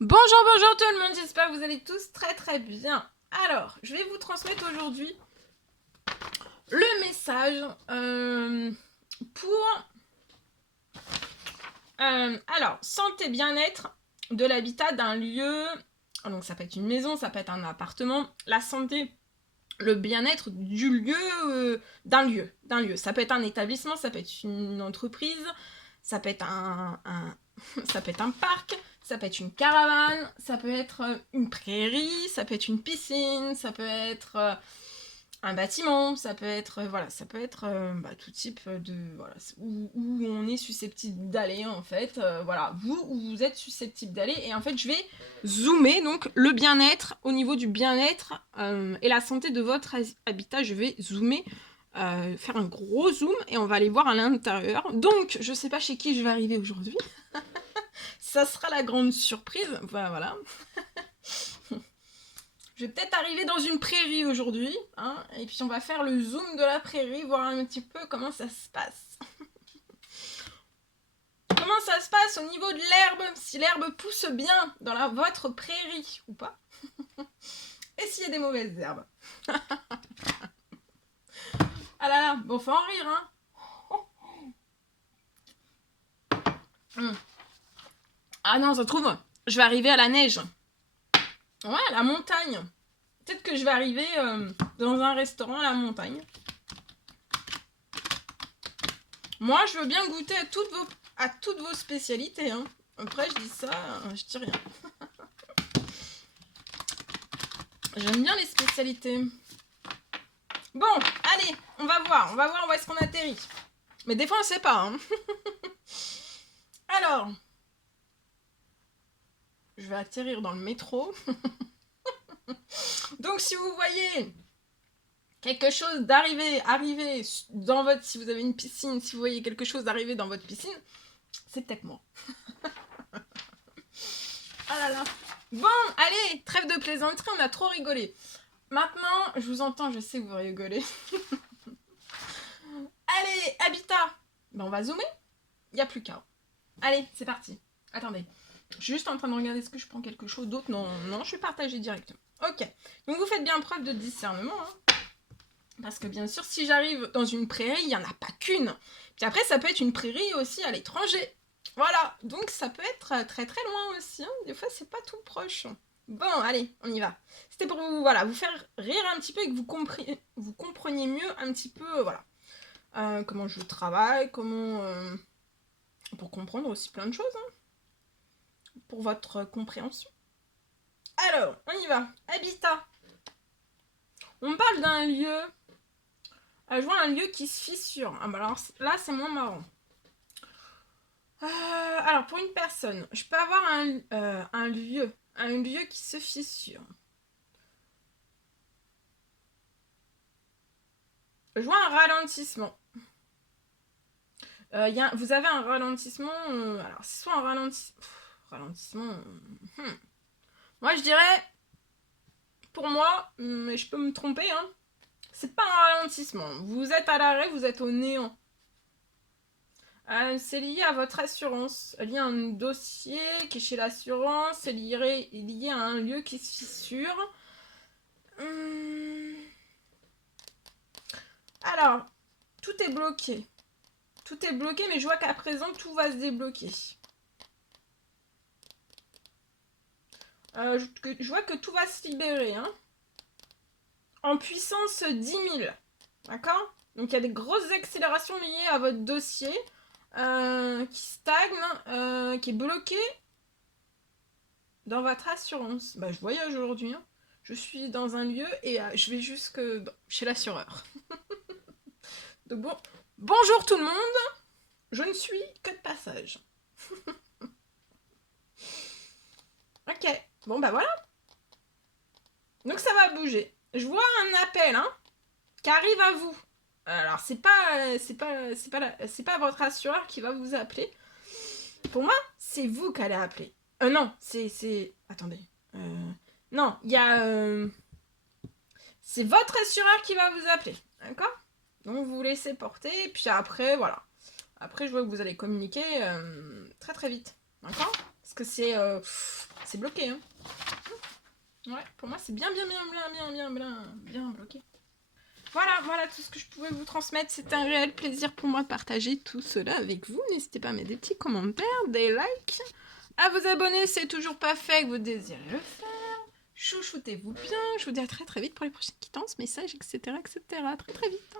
Bonjour tout le monde, j'espère que vous allez tous très bien. Alors, je vais vous transmettre aujourd'hui le message pour santé bien-être de l'habitat d'un lieu. Donc ça peut être une maison, ça peut être un appartement. La santé, le bien-être du lieu, d'un lieu. Ça peut être un établissement, ça peut être une entreprise, ça peut être ça peut être un parc, ça peut être une caravane, ça peut être une prairie, ça peut être une piscine, ça peut être un bâtiment, ça peut être ça peut être tout type de où on est susceptible d'aller en fait. Voilà, où vous êtes susceptible d'aller et en fait je vais zoomer donc le bien-être au niveau du bien-être et la santé de votre habitat. Je vais zoomer, faire un gros zoom et on va aller voir à l'intérieur. Donc je sais pas chez qui je vais arriver aujourd'hui. Ça sera la grande surprise. Voilà. Je vais peut-être arriver dans une prairie aujourd'hui, hein, et puis on va faire le zoom de la prairie, voir un petit peu comment ça se passe. Comment ça se passe au niveau de l'herbe, si l'herbe pousse bien dans votre prairie ou pas. Et s'il y a des mauvaises herbes. Ah là là, bon, faut en rire, hein. Ah non, ça se trouve, je vais arriver à la neige. Ouais, à la montagne. Peut-être que je vais arriver dans un restaurant à la montagne. Moi, je veux bien goûter à toutes vos spécialités. Hein. Après, je dis ça, je dis rien. J'aime bien les spécialités. Bon, allez, on va voir où est-ce qu'on atterrit. Mais des fois, on sait pas. Hein. Alors, je vais atterrir dans le métro. Donc, si vous voyez quelque chose arriver dans votre... Si vous avez une piscine, si vous voyez quelque chose d'arriver dans votre piscine, c'est peut-être moi. Ah là là. Bon, allez, trêve de plaisanterie, on a trop rigolé. Maintenant, je vous entends, je sais que vous rigolez. Allez, habitat. Ben, on va zoomer. Il n'y a plus qu'à. Allez, c'est parti. Attendez. Je suis juste en train de regarder est-ce que je prends quelque chose d'autre. Non, je suis partagée directement. Ok. Donc vous faites bien preuve de discernement. Hein. Parce que bien sûr, si j'arrive dans une prairie, il n'y en a pas qu'une. Puis après, ça peut être une prairie aussi à l'étranger. Voilà. Donc ça peut être très loin aussi. Hein. Des fois, c'est pas tout proche. Bon, allez, on y va. C'était pour vous, vous faire rire un petit peu et que vous compreniez mieux un petit peu, comment je travaille, pour comprendre aussi plein de choses, hein, pour votre compréhension. Alors, on y va. Habitat. On parle d'un lieu. Je vois un lieu qui se fissure. Ah bah alors là, c'est moins marrant. Alors, pour une personne, je peux avoir un lieu qui se fissure. Je vois un ralentissement. Vous avez un ralentissement. Alors, c'est soit un ralentissement. Moi, je dirais, pour moi, mais je peux me tromper, hein, c'est pas un ralentissement. Vous êtes à l'arrêt, vous êtes au néant. C'est lié à votre assurance, lié à un dossier qui est chez l'assurance, c'est lié à un lieu qui se fissure. Alors, tout est bloqué. Tout est bloqué, mais je vois qu'à présent, tout va se débloquer. Je vois que tout va se libérer. Hein. En puissance 10 000. D'accord. Donc il y a des grosses accélérations liées à votre dossier qui stagne, qui est bloqué dans votre assurance. Bah, je voyage aujourd'hui. Hein. Je suis dans un lieu et je vais jusque chez l'assureur. Donc bon, bonjour tout le monde. Je ne suis que de passage. Ok. Bon bah voilà. Donc ça va bouger. Je vois un appel, hein, qui arrive à vous. Alors c'est pas votre assureur qui va vous appeler. Pour moi, c'est vous qui allez appeler. Non, c'est... Attendez. Non, il y a... c'est votre assureur qui va vous appeler. D'accord. Donc, vous vous laissez porter. Et puis après, voilà. Après, je vois que vous allez communiquer très vite. D'accord. Parce que c'est... C'est bloqué, hein. Ouais, pour moi, c'est bien bloqué. Voilà tout ce que je pouvais vous transmettre. C'était un réel plaisir pour moi de partager tout cela avec vous. N'hésitez pas à mettre des petits commentaires, des likes, à vous abonner si c'est toujours pas fait que vous désirez le faire. Chouchoutez-vous bien. Je vous dis à très vite pour les prochaines quittances, messages, etc. Très vite.